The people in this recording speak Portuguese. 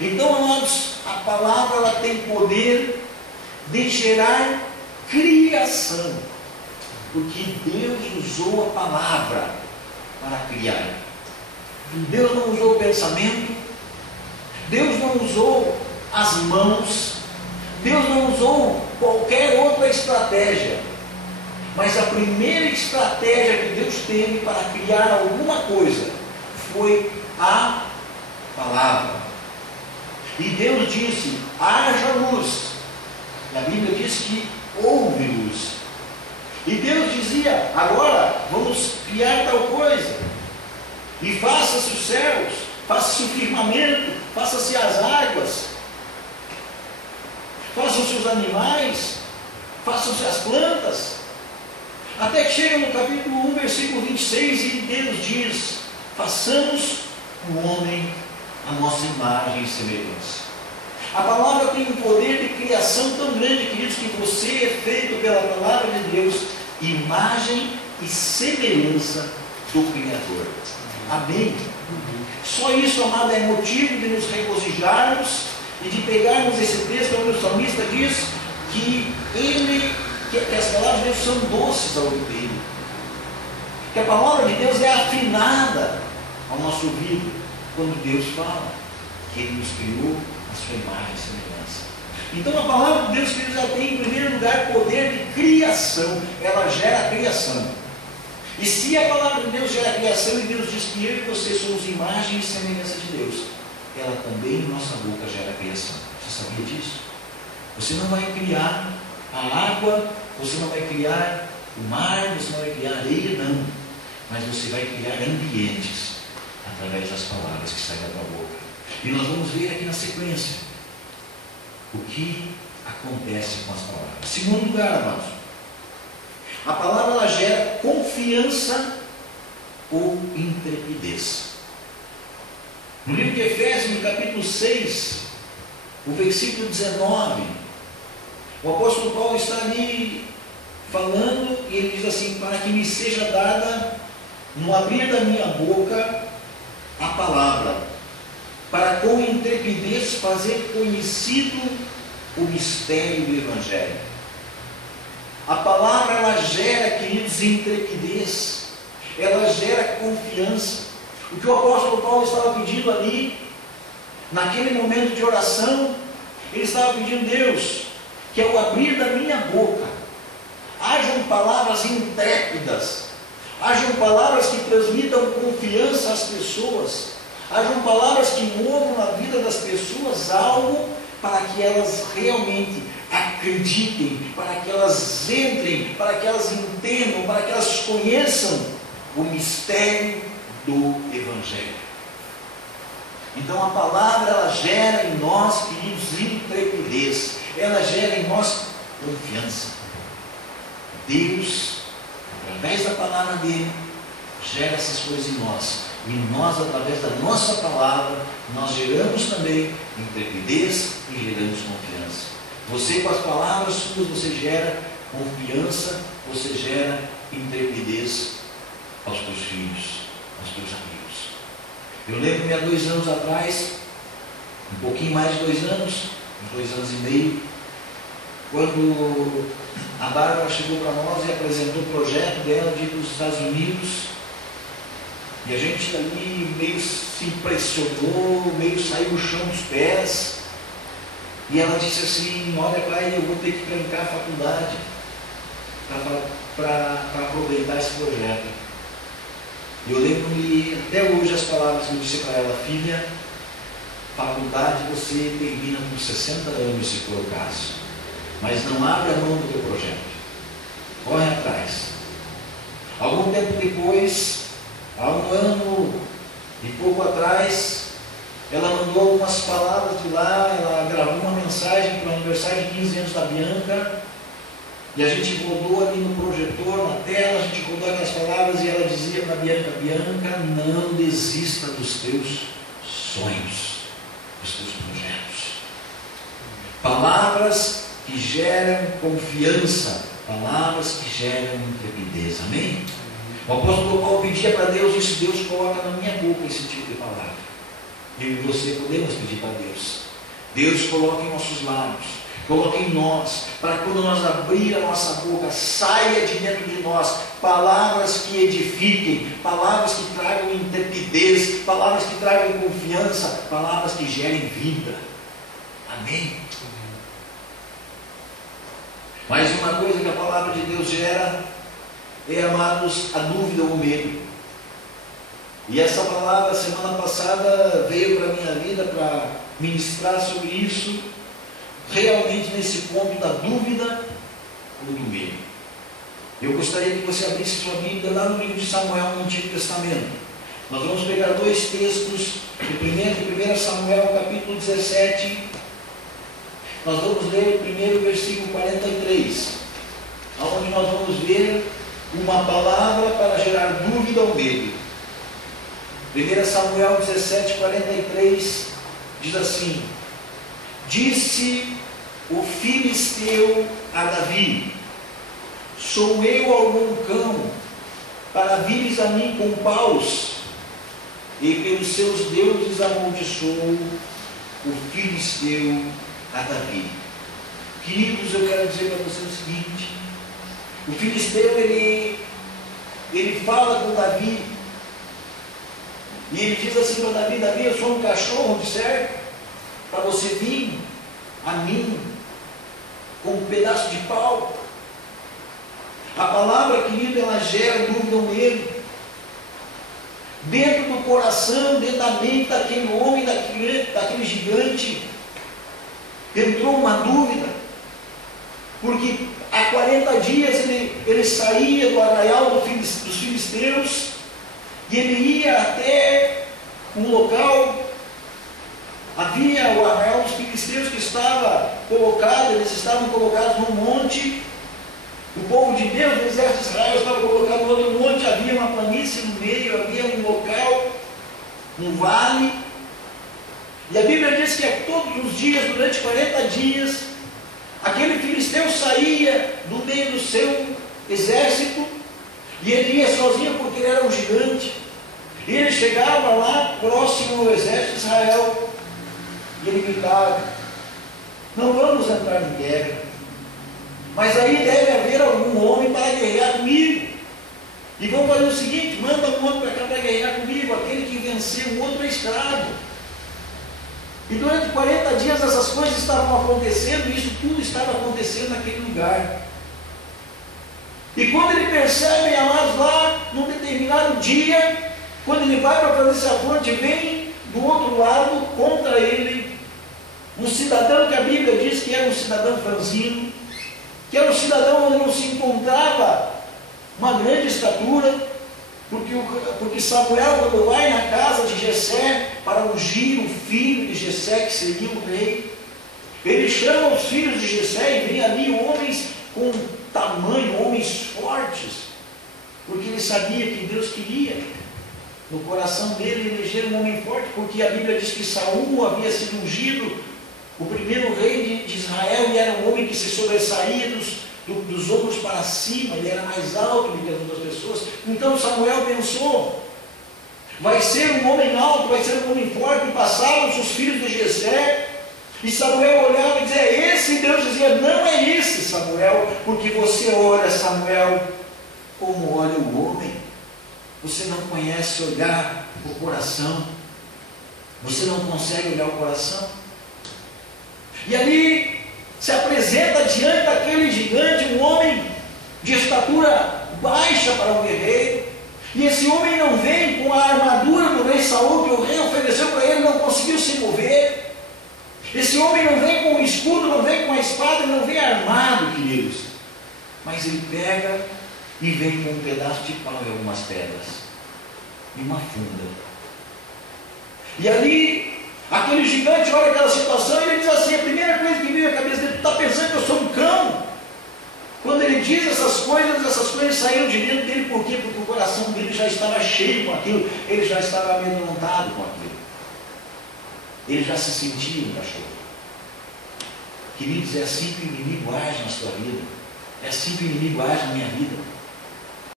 Então, amados, a palavra ela tem poder de gerar criação, porque Deus usou a palavra para criar. Deus não usou o pensamento, Deus não usou as mãos, Deus não usou qualquer outra estratégia, mas a primeira estratégia que Deus teve para criar alguma coisa foi a palavra. E Deus disse: haja luz. E a Bíblia diz que houve luz. E Deus dizia: agora vamos criar tal coisa. E faça-se os céus, faça-se o firmamento, faça-se as águas, façam-se os animais, façam-se as plantas. Até que chega no capítulo 1, versículo 26, e Deus diz: façamos o homem a nossa imagem e semelhança. A palavra tem um poder de criação tão grande, queridos, que você é feito pela palavra de Deus, imagem e semelhança do Criador. Amém? Só isso, amado, é motivo de nos regozijarmos e de pegarmos esse texto onde o salmista diz que as palavras de Deus são doces ao ouvido, que a palavra de Deus é afinada ao nosso ouvido quando Deus fala que Ele nos criou a sua imagem e semelhança. Então a palavra de Deus, queridos, ela tem em primeiro lugar poder de criação, ela gera criação. E se a palavra de Deus gera criação, e Deus diz que eu e você somos imagem e semelhança de Deus, ela também em nossa boca gera criação. Você sabia disso? Você não vai criar a água, você não vai criar o mar, você não vai criar areia, não. Mas você vai criar ambientes através das palavras que saem da tua boca. E nós vamos ver aqui na sequência o que acontece com as palavras. Segundo lugar, amados, a palavra ela gera confiança ou intrepidez. No livro de Efésios, no capítulo 6, o versículo 19, o apóstolo Paulo está ali falando, e ele diz assim: para que me seja dada, no abrir da minha boca, a palavra, para com intrepidez fazer conhecido o mistério do Evangelho. A palavra ela gera, queridos, intrepidez, ela gera confiança. O que o apóstolo Paulo estava pedindo ali, naquele momento de oração, ele estava pedindo: Deus, que ao abrir da minha boca, hajam palavras intrépidas, hajam palavras que transmitam confiança às pessoas, hajam palavras que movam na vida das pessoas algo para que elas realmente acreditem, para que elas entrem, para que elas entendam, para que elas conheçam o mistério do Evangelho. Então a palavra ela gera em nós, queridos, intrepidez, ela gera em nós confiança. Deus, através da palavra dele, gera essas coisas em nós. E nós, através da nossa palavra, nós geramos também intrepidez e geramos confiança. Você, com as palavras suas, você gera confiança, você gera intrepidez aos teus filhos, aos teus amigos. Eu lembro-me há 2 anos atrás, um pouquinho mais de 2 anos, uns 2 anos e meio, quando a Bárbara chegou para nós e apresentou o projeto dela de ir para os Estados Unidos. E a gente ali meio se impressionou, meio saiu no chão dos pés. E ela disse assim: olha, pai, eu vou ter que trancar a faculdade para aproveitar esse projeto. E eu lembro-me até hoje as palavras que eu disse para ela: filha, faculdade você termina com 60 anos, se for o caso, mas não abre a mão do teu projeto, corre atrás. Algum tempo depois, há 1 ano e pouco atrás, ela mandou algumas palavras de lá, ela gravou uma mensagem para o aniversário de 15 anos da Bianca, e a gente rodou ali no projetor, na tela, a gente rodou aquelas palavras e ela dizia para a Bianca: Bianca, não desista dos teus sonhos, dos teus projetos. Palavras que geram confiança, palavras que geram intrepidez. Amém? O apóstolo Paulo pedia para Deus isso: Deus, coloca na minha boca esse tipo de palavra. Eu e você podemos pedir para Deus. Deus coloca em nossos lábios, coloca em nós, para quando nós abrir a nossa boca, saia de dentro de nós palavras que edifiquem, palavras que tragam intrepidez, palavras que tragam confiança, palavras que gerem vida. Amém? Mais uma coisa que a palavra de Deus gera é, amados, a dúvida ou o medo. E essa palavra, semana passada, veio para a minha vida para ministrar sobre isso, realmente nesse ponto da dúvida ou do medo. Eu gostaria que você abrisse sua Bíblia lá no livro de Samuel, no Antigo Testamento. Nós vamos pegar dois textos, de 1 Samuel, capítulo 17. Nós vamos ler o primeiro versículo 43, onde nós vamos ver uma palavra para gerar dúvida ou medo. 1 Samuel 17, 43 diz assim: disse o filisteu a Davi: sou eu algum cão, para vires a mim com paus? E pelos seus deuses amaldiçoou o filisteu a Davi. Queridos, eu quero dizer para vocês o seguinte: o filisteu, ele fala com Davi, e ele diz assim para Davi: Davi, eu sou um cachorro de certo, para você vir a mim com um pedaço de pau? A palavra, querido, ela gera dúvida ou medo. Dentro do coração, dentro da mente daquele homem, daquele gigante, entrou uma dúvida, porque há 40 dias ele saía do arraial dos filisteus, e ele ia até um local. Havia o arraial dos filisteus que estava colocado, eles estavam colocados num monte. O povo de Deus, o exército de Israel, estava colocado no outro monte. Havia uma planície no meio, havia um local, um vale. E a Bíblia diz que todos os dias, durante 40 dias, aquele filisteu saía do meio do seu exército, e ele ia sozinho porque ele era um gigante. E ele chegava lá, próximo ao exército de Israel, e ele gritava: não vamos entrar em guerra, mas aí deve haver algum homem para guerrear comigo. E vamos fazer o seguinte: manda um homem para cá para guerrear comigo, aquele que vencer o outro é escravo. E durante 40 dias essas coisas estavam acontecendo, e isso tudo estava acontecendo naquele lugar. E quando ele percebe, amados, lá num determinado dia, quando ele vai para a planície Fonte, vem do outro lado contra ele um cidadão que a Bíblia diz que era um cidadão franzino, que era um cidadão onde não se encontrava uma grande estatura, porque Samuel, quando vai na casa de Jessé para ungir o filho de Jessé, que seria o rei, ele chama os filhos de Jessé e vem ali homens com tamanho, homens fortes, porque ele sabia que Deus queria no coração dele eleger um homem forte, porque a Bíblia diz que Saul havia sido ungido o primeiro rei de Israel, e era um homem que se sobressaía dos ombros para cima, ele era mais alto do que as outras pessoas. Então Samuel pensou: vai ser um homem alto, vai ser um homem forte. E passaram-se os filhos de Jessé, e Samuel olhava e dizia: esse. Deus dizia: não é esse, Samuel, porque você olha, Samuel, como olha o homem. Você não conhece olhar o coração, você não consegue olhar o coração. E ali se apresenta diante daquele gigante um homem de estatura baixa para um guerreiro. E esse homem não vem com a armadura do rei Saul, que o rei ofereceu para ele, não conseguiu se mover. Esse homem não vem com o escudo, não vem com a espada, ele não vem armado, queridos. Mas ele pega e vem com um pedaço de pau e algumas pedras e uma funda. E ali aquele gigante olha aquela situação e ele diz assim: a primeira coisa que veio à cabeça dele: tu está pensando que eu sou um cão? Quando ele diz essas coisas saíram de dentro dele. Por quê? Porque o coração dele já estava cheio com aquilo, ele já estava amedrontado com aquilo, ele já se sentia um cachorro. Queridos, é assim que o inimigo age na sua vida, é assim que o inimigo age na minha vida.